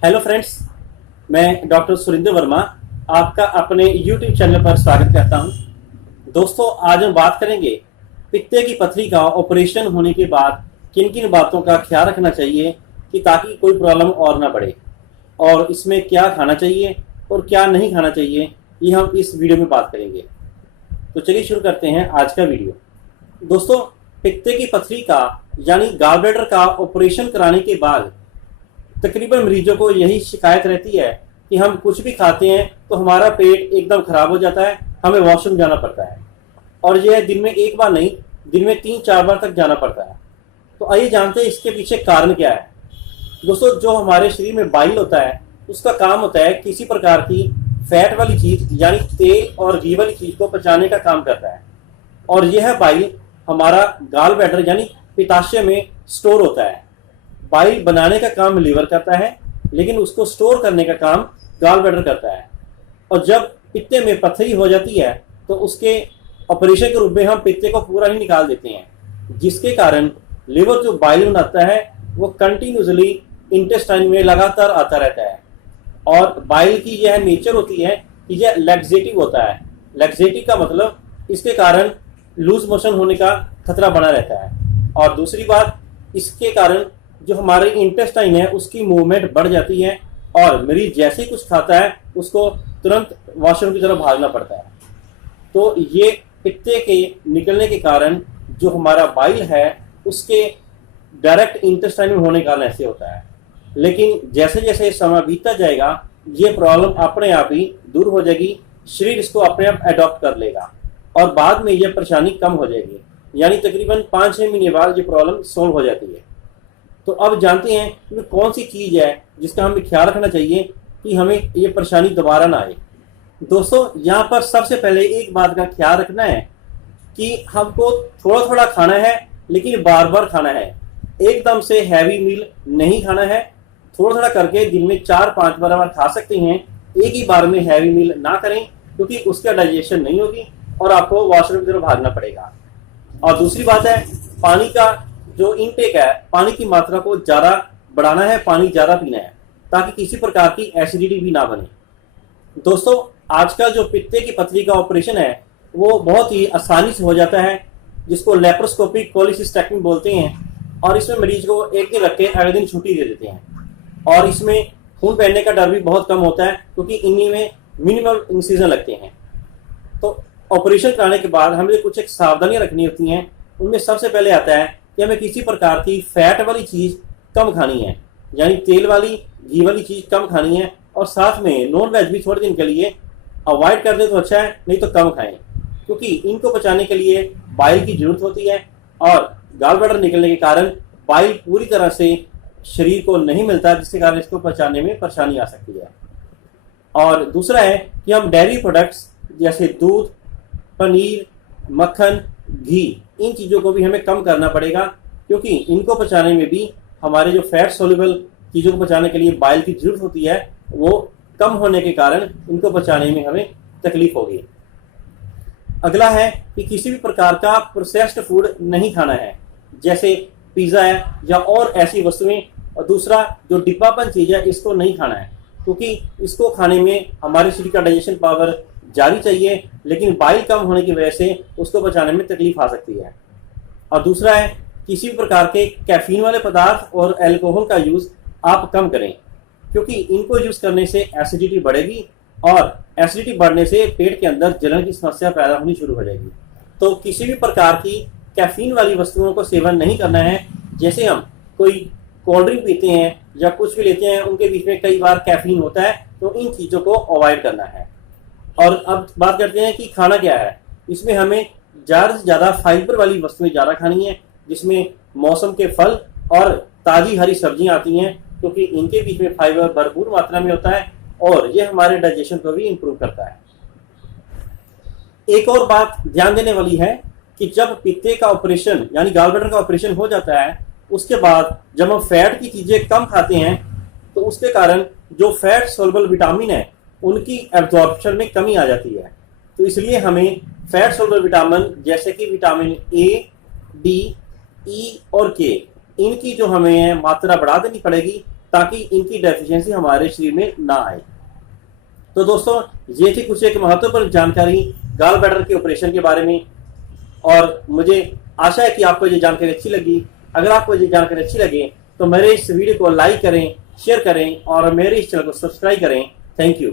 Hello friends, मैं doctor Surinder Verma आपका अपने यूट्यूब चैनल पर स्वागत करता हूं। दोस्तों, आज हम बात करेंगे पित्ते की पथरी का ऑपरेशन होने के बाद किन किन बातों का ख्याल रखना चाहिए कि ताकि कोई प्रॉब्लम और ना बढ़े, और इसमें क्या खाना चाहिए और क्या नहीं खाना चाहिए, ये हम इस वीडियो में बात करेंगे। तो चलिए शुरू करते हैं आज का वीडियो। दोस्तों, पित्ते की पथरी का यानी गॉल ब्लैडर का ऑपरेशन कराने के बाद तकरीबन मरीजों को यही शिकायत रहती है कि हम कुछ भी खाते हैं तो हमारा पेट एकदम खराब हो जाता है, हमें वॉशरूम जाना पड़ता है, और यह दिन में एक बार नहीं, दिन में 3-4 बार तक जाना पड़ता है। तो आइए जानते हैं इसके पीछे कारण क्या है। दोस्तों, जो हमारे शरीर में बाइल होता है उसका काम होता है किसी प्रकार की फैट वाली चीज यानी तेल और घी वाली चीज को पचाने का काम करता है, और यह बाइल हमारा गॉल ब्लैडर यानी पित्ताशय में स्टोर होता है। बाइल बनाने का काम लीवर करता है, लेकिन उसको स्टोर करने का काम गॉल ब्लैडर करता है। और जब पित्ते में पथरी हो जाती है तो उसके ऑपरेशन के रूप में हम पित्ते को पूरा ही निकाल देते हैं, जिसके कारण लीवर जो बाइल बनाता है वो कंटिन्यूसली इंटेस्टाइन में लगातार आता रहता है। और बाइल की यह नेचर होती है कि यह लैक्सेटिव होता है। लैक्सेटिव का मतलब इसके कारण लूज मोशन होने का खतरा बना रहता है। और दूसरी बात, इसके कारण जो हमारे इंटेस्टाइन है उसकी मूवमेंट बढ़ जाती है, और मरीज जैसे ही कुछ खाता है उसको तुरंत वॉशरूम की तरफ भागना पड़ता है। तो ये पित्ते के निकलने के कारण जो हमारा बाइल है उसके डायरेक्ट इंटेस्टाइन में होने का कारण ऐसे होता है। लेकिन जैसे जैसे समय बीतता जाएगा ये प्रॉब्लम अपने आप ही दूर हो जाएगी, शरीर इसको अपने आप अडॉप्ट कर लेगा और बाद में यह परेशानी कम हो जाएगी, यानी तकरीबन 5-6 महीने बाद ये प्रॉब्लम सॉल्व हो जाती है। तो अब जानते हैं कि कौन सी चीज है जिसका हमें ख्याल रखना चाहिए कि हमें ये परेशानी दोबारा ना आए। दोस्तों, यहाँ पर सबसे पहले एक बात का ख्याल रखना है कि हमको थोड़ा थोड़ा खाना है, लेकिन बार बार खाना है। एकदम से हैवी मील नहीं खाना है, थोड़ा थोड़ा करके दिन में 4-5 बार खा सकते हैं। एक ही बार में हैवी मील ना करें, क्योंकि उसका डाइजेशन नहीं होगी और आपको वॉशरूम की तरफ भागना पड़ेगा। और दूसरी बात है, पानी का जो इनटेक है, पानी की मात्रा को ज्यादा बढ़ाना है, पानी ज्यादा पीना है, ताकि किसी प्रकार की एसिडिटी भी ना बने। दोस्तों, आजकल जो पित्ते की पथरी का ऑपरेशन है वो बहुत ही आसानी से हो जाता है, जिसको लेप्रोस्कोपिक कोलिसिस्टेक्टमी बोलते हैं। और इसमें मरीज को एक दिन रख के अगले दिन छुट्टी दे देते हैं, और इसमें खून बहने का डर भी बहुत कम होता है, क्योंकि इन्हीं में मिनिमम इंसिजन लगते हैं। तो ऑपरेशन कराने के बाद हमें कुछ एक सावधानियां रखनी होती हैं। उनमें सबसे पहले आता है कि हमें किसी प्रकार की फैट वाली चीज कम खानी है, यानी तेल वाली घी वाली चीज कम खानी है, और साथ में नॉन वेज भी थोड़े दिन के लिए अवॉइड कर दे तो अच्छा है, नहीं तो कम खाएं, क्योंकि इनको बचाने के लिए बाइल की जरूरत होती है। और गॉल ब्लैडर निकलने के कारण बाइल पूरी तरह से शरीर को नहीं मिलता, जिसके कारण इसको पचाने में परेशानी आ सकती है। और दूसरा है कि हम डेयरी प्रोडक्ट्स जैसे दूध, पनीर, मक्खन, घी, इन चीज़ों को भी हमें कम करना पड़ेगा, क्योंकि इनको पचाने में भी हमारे जो फैट सोल्यूबल चीज़ों को पचाने के लिए बाइल की जरूरत होती है वो कम होने के कारण इनको पचाने में हमें तकलीफ होगी। अगला है कि किसी भी प्रकार का प्रोसेस्ड फूड नहीं खाना है, जैसे पिज़्ज़ा है या और ऐसी वस्तुएं। और दूसरा, जो डिब्बाबंद चीज़ है इसको नहीं खाना है, क्योंकि इसको खाने में हमारे शरीर का डाइजेशन पावर जारी चाहिए, लेकिन बाइल कम होने की वजह से उसको बचाने में तकलीफ आ सकती है। और दूसरा है, किसी भी प्रकार के कैफीन वाले पदार्थ और अल्कोहल का यूज आप कम करें, क्योंकि इनको यूज करने से एसिडिटी बढ़ेगी, और एसिडिटी बढ़ने से पेट के अंदर जलन की समस्या पैदा होनी शुरू हो जाएगी। तो किसी भी प्रकार की कैफीन वाली वस्तुओं को सेवन नहीं करना है। जैसे हम कोई कोल्ड ड्रिंक पीते हैं या कुछ भी लेते हैं, उनके बीच में कई बार कैफीन होता है, तो इन चीज़ों को अवॉइड करना है। और अब बात करते हैं कि खाना क्या है। इसमें हमें ज़्यादा से ज़्यादा फाइबर वाली वस्तुएं ज़्यादा खानी है, जिसमें मौसम के फल और ताज़ी हरी सब्जियां आती हैं, क्योंकि इनके बीच में फाइबर भरपूर मात्रा में होता है और ये हमारे डाइजेशन को भी इम्प्रूव करता है। एक और बात ध्यान देने वाली है कि जब पित्ते का ऑपरेशन यानी गॉल ब्लैडर का ऑपरेशन हो जाता है, उसके बाद जब हम फैट की चीज़ें कम खाते हैं तो उसके कारण जो फैट सोल्युबल विटामिन है उनकी एब्जॉर्प्शन में कमी आ जाती है। तो इसलिए हमें फैट सोल्युबल विटामिन जैसे कि विटामिन ए, डी, ई और के, इनकी जो हमें मात्रा बढ़ा देनी पड़ेगी, ताकि इनकी डेफिशिएंसी हमारे शरीर में ना आए। तो दोस्तों, ये थी कुछ एक महत्वपूर्ण जानकारी गाल ब्लैडर के ऑपरेशन के बारे में, और मुझे आशा है कि आपको ये जानकारी अच्छी लगी। अगर आपको ये जानकारी अच्छी लगे तो मेरे इस वीडियो को लाइक करें, शेयर करें और मेरे इस चैनल को सब्सक्राइब करें। Thank you.